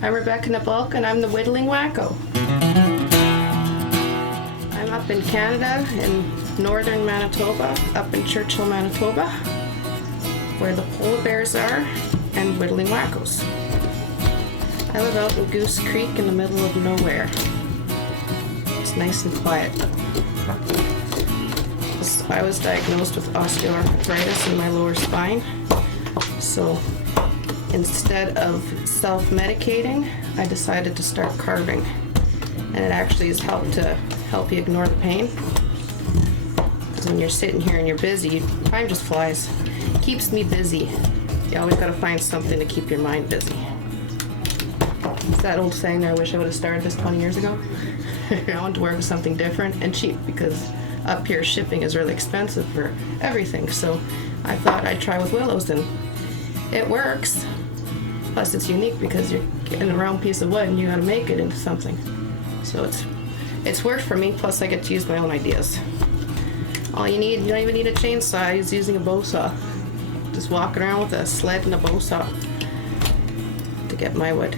I'm Rebecca Niebalka and I'm the Whittling Wacko. I'm up in Canada, in northern Manitoba, up in Churchill, Manitoba, where the polar bears are and whittling wackos. I live out in Goose Creek in the middle of nowhere. It's nice and quiet. I was diagnosed with osteoarthritis in my lower spine, so instead of self-medicating, I decided to start carving, and it actually has helped to help you ignore the pain. Because when you're sitting here and you're busy, time just flies. It keeps me busy. You always got to find something to keep your mind busy. It's that old saying there, I wish I would have started this 20 years ago. I wanted to work with something different and cheap, because up here shipping is really expensive for everything. So I thought I'd try with willows, and it works. Plus it's unique because you're getting a round piece of wood and you gotta make it into something. So it's worked for me, plus I get to use my own ideas. All you don't even need a chainsaw, you're using a bow saw. Just walking around with a sled and a bow saw to get my wood.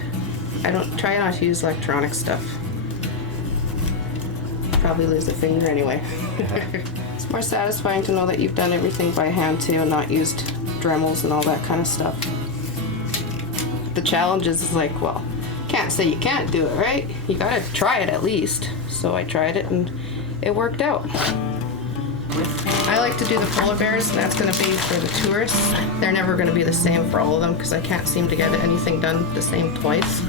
I don't try not to use electronic stuff. Probably lose a finger anyway. It's more satisfying to know that you've done everything by hand too and not used Dremels and all that kind of stuff. The challenge is like, well, can't say you can't do it, right? You gotta try it at least. So I tried it and it worked out. I like to do the polar bears, and that's gonna be for the tourists. They're never gonna be the same for all of them because I can't seem to get anything done the same twice.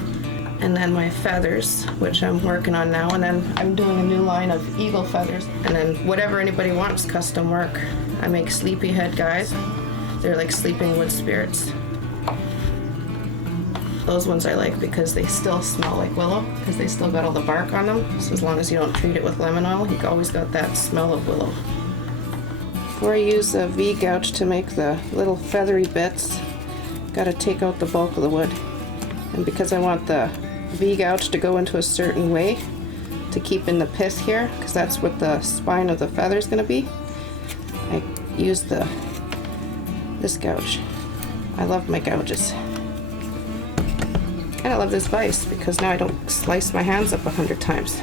And then my feathers, which I'm working on now, and then I'm doing a new line of eagle feathers. And then whatever anybody wants, custom work. I make sleepyhead guys. They're like sleeping wood spirits. Those ones I like because they still smell like willow, because they still got all the bark on them. So as long as you don't treat it with lemon oil, you always got that smell of willow. Before I use a V-gouge to make the little feathery bits, gotta take out the bulk of the wood. And because I want the V-gouge to go into a certain way to keep in the pith here, because that's what the spine of the feather is going to be, I use this gouge. I love my gouges. And I love this vise because now I don't slice my hands up 100 times.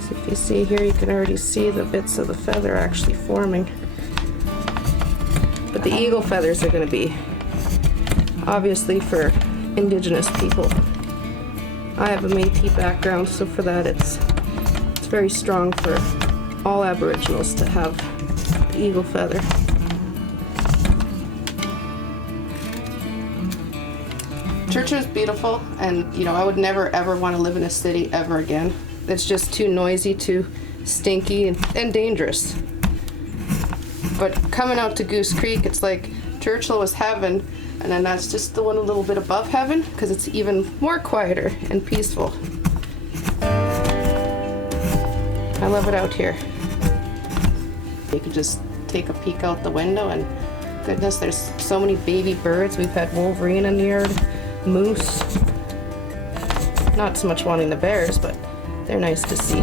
So if you see here, you can already see the bits of the feather actually forming. But the eagle feathers are going to be obviously for indigenous people. I have a Métis background, so for that it's very strong for all Aboriginals to have the eagle feather. Churchill is beautiful, and I would never ever want to live in a city ever again. It's just too noisy, too stinky, and dangerous. But coming out to Goose Creek, it's like Churchill was heaven, and then that's just the one a little bit above heaven, because it's even more quieter and peaceful. I love it out here. You can just take a peek out the window, and goodness, there's so many baby birds. We've had wolverine in the yard, moose. Not so much wanting the bears, but they're nice to see.